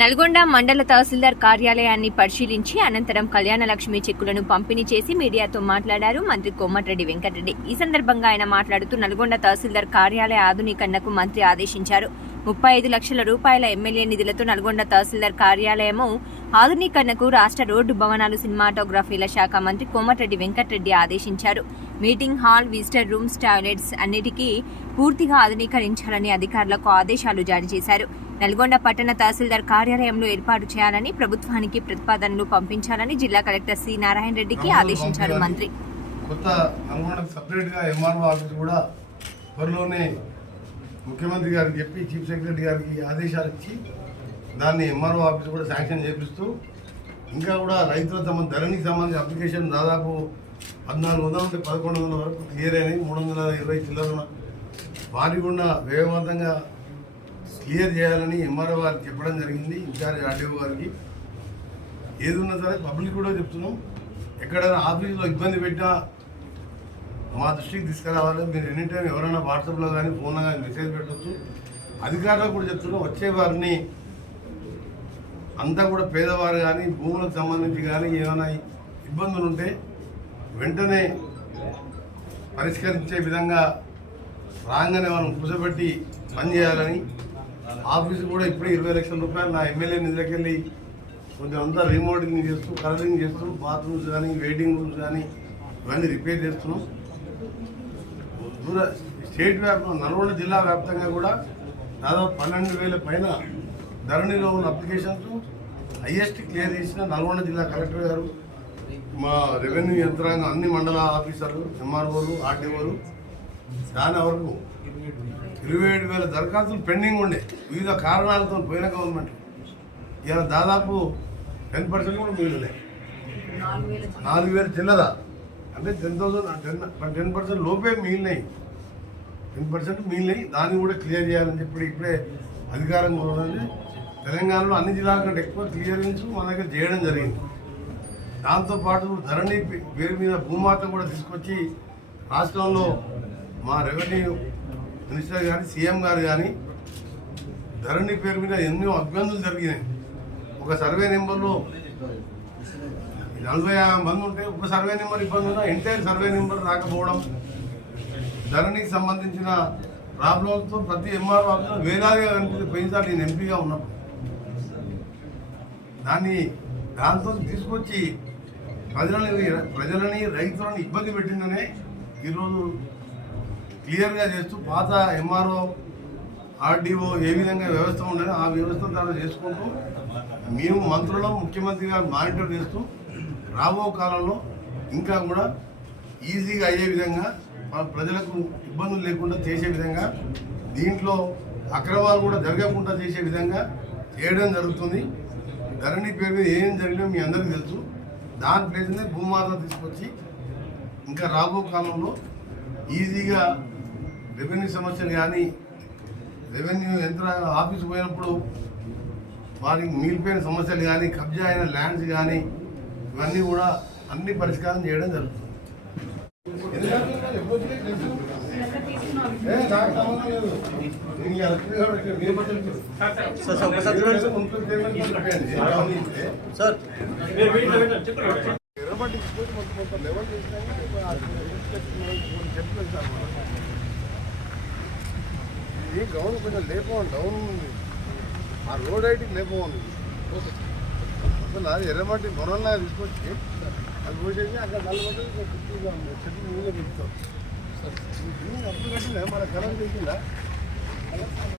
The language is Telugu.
నల్గొండ మండల తహసీల్దార్ కార్యాలయాన్ని పరిశీలించి అనంతరం కళ్యాణలక్ష్మి చెక్కులను పంపిణీ చేసి మీడియాతో మాట్లాడారు మంత్రి కోమటిరెడ్డి వెంకటరెడ్డి. ఈ సందర్భంగా ఆయన మాట్లాడుతూ నల్గొండ తహసీల్దార్ కార్యాలయ ఆధునీకరణకు మంత్రి ఆదేశించారు. ముప్పై ఐదు లక్షల రూపాయల ఎమ్మెల్యే నిధులతో నల్గొండ తహసీల్దార్ కార్యాలయము ఆధునీకరణకు రాష్ట్ర రోడ్డు భవనాలు సినిమాటోగ్రఫీల శాఖ మంత్రి కోమటిరెడ్డి వెంకటరెడ్డి ఆదేశించారు. Meeting hall visitor rooms toilets అన్నిటికీ పూర్తిగా ఆధునీకరించాలని అధికారులకు ఆదేశాలు జారీ చేశారు. నల్గొండ పట్టణ తహసీల్దార్ కార్యాలయంలో ఏర్పాటు చేయాలని ప్రభుత్వానికి ప్రతిపాదనలు పంపించాలని జిల్లా కలెక్టర్ సి నారాయణ రెడ్డికి ఆదేశించారు మంత్రి. కొత్త నల్గొండకు సపరేట్గా ఎంఆర్ఓ ఆఫీస్ కూడా త్వరలోనే ముఖ్యమంత్రి గారికి చెప్పి చీఫ్ సెక్రటరీ గారికి ఆదేశాలు ఇచ్చి దాన్ని ఎంఆర్ఓ ఆఫీస్ కూడా శాంక్షన్ చేపిస్తూ ఇంకా కూడా రైతుల తమ ధరణికి సంబంధించిన అప్లికేషన్ దాదాపు పద్నాలుగు వందల నుండి పదకొండు వందల వరకు క్లియర్ అయినాయి. మూడు వందల ఇరవై చిల్లర వారి కూడా వేగవంతంగా క్లియర్ చేయాలని ఎంఆర్ఓ గారికి చెప్పడం జరిగింది ఇన్ఛార్జ్ ఆర్డీఓ గారికి. ఏది ఉన్నా సరే పబ్లిక్ కూడా చెప్తున్నాం. ఎక్కడైనా ఆఫీసులో ఇబ్బంది పెట్టినా మా దృష్టికి తీసుకురావాలి. మీరు ఎనీ టైం ఎవరైనా వాట్సాప్లో కానీ ఫోన్లో కానీ మెసేజ్ పెట్టచ్చు. అధికారులకు కూడా చెప్తున్నాం. వచ్చే వారిని అంతా కూడా పేదవారు కానీ భూములకు సంబంధించి కానీ ఏమైనా ఇబ్బందులు ఉంటే వెంటనే పరిష్కరించే విధంగా రాగానే మనం కూర్చోబెట్టి పనిచేయాలని ఆఫీసు కూడా ఇప్పుడే ఇరవై లక్షల రూపాయలు నా ఎమ్మెల్యే నిధులకెళ్ళి కొంచెం అంతా రిమోటింగ్ చేస్తూ కలరింగ్ చేస్తూ బాత్రూమ్స్ కానీ వెయిటింగ్ రూమ్స్ కానీ ఇవన్నీ రిపేర్ చేస్తున్నాం. దూర స్టేట్ వ్యాప్తంగా నల్గొండ జిల్లా వ్యాప్తంగా కూడా దాదాపు పన్నెండు వేల పైన ధరణిలో ఉన్న అప్లికేషన్స్ హయ్యెస్ట్ క్లియర్ చేసిన నల్గొండ జిల్లా కలెక్టర్ గారు మా రెవెన్యూ యంత్రాంగం అన్ని మండల ఆఫీసర్లు ఎంఆర్ఓలు ఆర్డీఓలు చాలా వరకు ఇరవై ఏడు వేల దరఖాస్తులు పెండింగ్ ఉండే. వివిధ కారణాలతో పోయిన గవర్నమెంట్ ఇలా దాదాపు టెన్ పర్సెంట్ కూడా మిగిలినాయి నాలుగు వేల చిల్లరా అంటే ten thousand ten ten percent లోపే మిగిలినాయి. Ten percent మిగిలినాయి. దాన్ని కూడా క్లియర్ చేయాలని చెప్పి ఇప్పుడే అధికారం కోరదండి తెలంగాణలో అన్ని జిల్లాల కంటే ఎక్కువ క్లియరెన్స్ మన దగ్గర చేయడం జరిగింది. దాంతోపాటు ధరణి పేరు మీద భూమాత కూడా తీసుకొచ్చి రాష్ట్రంలో మా రెవెన్యూ మినిస్టర్ కానీ సీఎం గారు కానీ ధరణి పేరు మీద ఎన్నో అభ్యర్థులు జరిగినాయి. ఒక సర్వే నెంబర్లో నలభై మంది ఉంటే ఒక సర్వే నెంబర్ ఇబ్బంది ఉన్నా ఎంటైర్ సర్వే నెంబర్ రాకపోవడం ధరణికి సంబంధించిన ప్రాబ్లంతో ప్రతి ఎంఆర్ ఆఫీసులో వేలాదిగా కనిపిస్తే పోయినసారి నేను ఎంపీగా ఉన్నప్పుడు. దాన్ని దాంతో తీసుకొచ్చి ప్రజలని ప్రజలని రైతులను ఇబ్బంది పెట్టిందనే ఈరోజు క్లియర్గా చేస్తూ పాత ఎంఆర్ఓ ఆర్డీఓ ఏ విధంగా వ్యవస్థ ఉండాలి ఆ వ్యవస్థ ద్వారా చేసుకుంటూ మేము మంత్రులు ముఖ్యమంత్రి గారు మానిటర్ చేస్తూ రాబో కాలంలో ఇంకా కూడా ఈజీగా అయ్యే విధంగా మన ప్రజలకు ఇబ్బందులు లేకుండా చేసే విధంగా దీంట్లో అక్రమాలు కూడా జరగకుండా చేసే విధంగా చేయడం జరుగుతుంది. ధరణి పేరు మీద ఏం జరిగినా మీ అందరికీ తెలుసు. దాని ప్లేస్ భూమాత తీసుకొచ్చి ఇంకా రాబో కాలంలో ఈజీగా రెవెన్యూ సమస్యలు కానీ రెవెన్యూ యంత్ర ఆఫీస్ పోయినప్పుడు వారికి మిగిలిపోయిన సమస్యలు కానీ కబ్జా అయిన ల్యాండ్స్ కానీ ఇవన్నీ కూడా అన్ని పరిష్కారం చేయడం జరుగుతుంది. లెవెల్ చేసినాక ఇది గ్రౌండ్ కొంచెం లేపం డౌన్ ఉంది. ఆ రోడ్ హైట్కి ఉంది. అసలు అది ఎర్రమట్టి మొరల్లా తీసుకొచ్చి అది పోసేసి అక్కడ నల్లబట్టి చెట్లు మీద పెడతాం అప్పుడు కట్టిందా? మన కలర్ చేసిందా